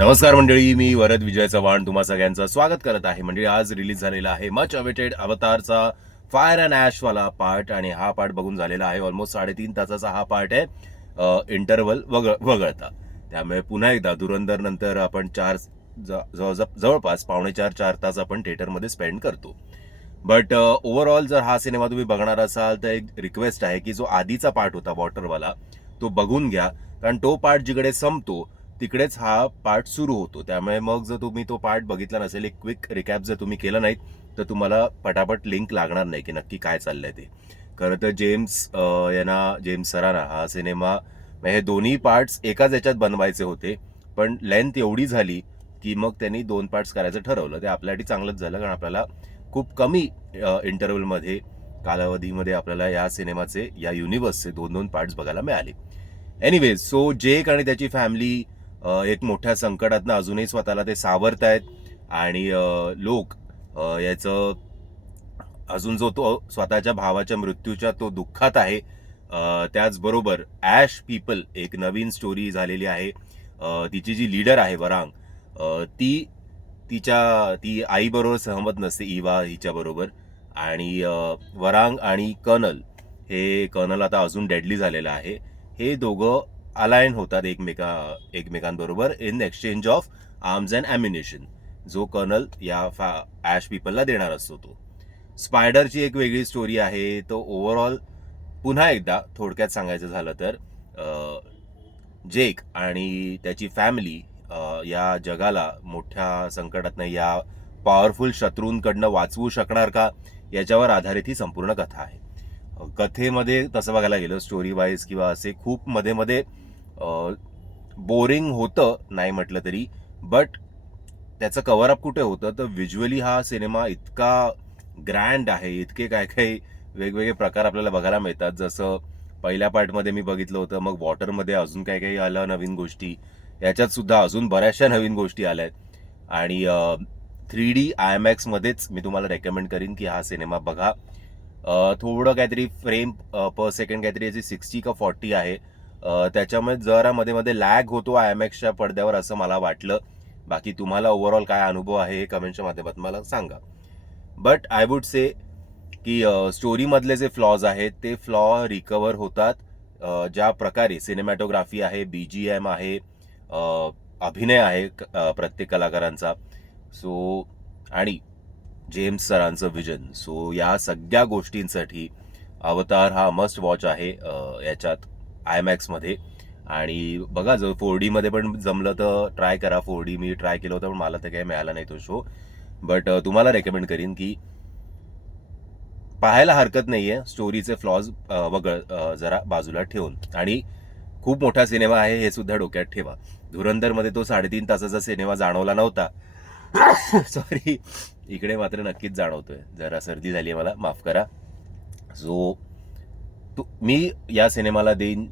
नमस्कार मंडळी, मी वरद विजय चव्हाण तुम्हा सगळ्यांचं स्वागत करत आहे. मंडळी, आज रिलीज झालेला आहे मच अवेटेड अवतारचा फायर अँड ॲश वाला पार्ट, आणि हा पार्ट बघून झालेला आहे. ऑलमोस्ट 3.5 तासाचा हा पार्ट आहे. इंटरव्हल वगळता. त्यामुळे पुन्हा एकदा धुरंधर नंतर आपण जवळपास 3.5-4 तास आपण थिएटरमध्ये स्पेंड करतो. बट ओव्हरऑल जर हा सिनेमा तुम्ही बघणार असाल तर एक रिक्वेस्ट आहे की जो आधीचा पार्ट होता वॉटरवाला तो बघून घ्या, कारण तो पार्ट जिकडे संपतो तिकडेच हा पार्ट सुरू होतो. त्यामुळे मग जर तुम्ही तो पार्ट बघितला नसेल, एक क्विक रिकॅप जर तुम्ही केलं नाहीत तर तुम्हाला पटापट लिंक लागणार नाही की नक्की काय चाललंय ते. खरं तर जेम्स सरांना हा सिनेमा हे दोन्ही पार्ट्स एकाच याच्यात बनवायचे होते, पण लेंथ एवढी झाली की मग त्यांनी 2 पार्ट्स करायचं ठरवलं. ते आपल्यासाठी चांगलंच झालं, कारण आपल्याला खूप कमी इंटरव्हलमध्ये कालावधीमध्ये आपल्याला या सिनेमाचे, या युनिव्हर्सचे 2-2 पार्ट्स बघायला मिळाले. एनिवेज, सो जेक आणि त्याची फॅमिली एक मोठ्या संकटातनं अजूनही स्वतःला ते सावरतायत, आणि लोक याचं अजून जो तो स्वतःच्या भावाच्या मृत्यूच्या तो दुःखात आहे. त्याचबरोबर ॲश पीपल एक नवीन स्टोरी झालेली आहे. तिची जी लीडर आहे वरांग, ती आईबरोबर सहमत नसते, इवा हिच्याबरोबर. आणि वरांग आणि कर्नल आता अजून डेडली झालेला आहे. हे दोघं अलायन होतात एकमेकांबरोबर in exchange of arms and ammunition, जो कर्नल या ॲश पीपलला देणार असतो तो. स्पायडरची एक वेगळी स्टोरी आहे. तो ओव्हरऑल पुन्हा एकदा थोडक्यात सांगायचं झालं तर जेक आणि त्याची फॅमिली या जगाला मोठ्या संकटातनं, या पॉवरफुल शत्रूंकडनं वाचवू शकणार का, याच्यावर आधारित ही संपूर्ण कथा आहे. कथेमध्ये तसं बघायला गेलं स्टोरी वाईज किंवा असे खूप मध्ये मध्ये बोरिंग होतं नाही म्हटलं तरी, बट त्याचं कव्हरअप कुठे होतं तर व्हिज्युअली हा सिनेमा इतका ग्रँड आहे. इतके काय काही वेगवेगळे प्रकार आपल्याला बघायला मिळतात. जसं पहिल्या पार्टमध्ये मी बघितलं होतं, मग वॉटरमध्ये अजून काही काही आलं नवीन गोष्टी, याच्यात सुद्धा अजून बऱ्याचशा नवीन गोष्टी आल्या आहेत. आणि 3D IMAX मध्येच मी तुम्हाला रेकमेंड करीन की हा सिनेमा बघा. थोडं काहीतरी फ्रेम पर सेकंड काहीतरी याची 60 का 40 आहे. त्याच्यामुळे जरा मध्ये मध्ये लॅग होतो IMAXच्या पडद्यावर असं मला वाटलं. बाकी तुम्हाला ओव्हरऑल काय अनुभव आहे हे कमेंटच्या माध्यमात मला सांगा. बट आय वुड से की स्टोरीमधले जे फ्लॉज आहेत ते फ्लॉ रिकवर होतात. ज्या प्रकारे सिनेमॅटोग्राफी आहे, BGM आहे, अभिनय आहे प्रत्येक कलाकारांचा, सो आणि जेम्स सरांचं विजन, सो या सगळ्या गोष्टींसाठी अवतार हा मस्ट वॉच आहे याच्यात IMAXमध्ये. आणि बघा, जर 4D मध्ये पण जमलं तर ट्राय करा. 4D मी ट्राय केलं होतं, पण मला तर काही मिळाला नाही तो शो. बट तुम्हाला रेकमेंड करीन की पाहायला हरकत नाहीये. स्टोरीचे फ्लॉज जरा बाजूला ठेवून, आणि खूप मोठा सिनेमा आहे हे सुद्धा डोक्यात ठेवा. धुरंधरमध्ये तो 3.5 तासाचा सिनेमा जाणवला नव्हता. सॉरी, इकडे मात्र नक्कीच जाणवतोय. जरा सर्दी झाली मला, माफ करा. सो मी या सिनेमाला देईन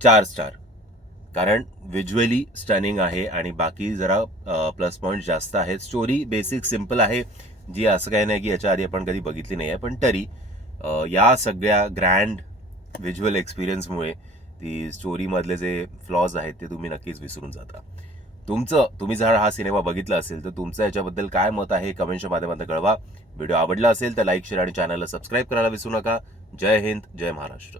4 स्टार, कारण व्हिज्युअली स्टनिंग आहे आणि बाकी जरा प्लस पॉईंट जास्त आहेत. स्टोरी बेसिक सिम्पल आहे, जी असं काही नाही की याच्या आधी आपण कधी बघितली नाही आहे, पण तरी या सगळ्या ग्रँड व्हिज्युअल एक्सपिरियन्समुळे ती स्टोरीमधले जे फ्लॉज आहेत ते तुम्ही नक्कीच विसरून जाता. तुम्ही जर हा सिनेमा बघितला असेल तर तुमचं याच्याबद्दल काय मत आहे कमेंटच्या माध्यमातून कळवा. व्हिडिओ आवडला असेल तर लाईक, शेअर आणि चॅनलला सबस्क्राईब करायला विसरू नका. जय हिंद, जय महाराष्ट्र.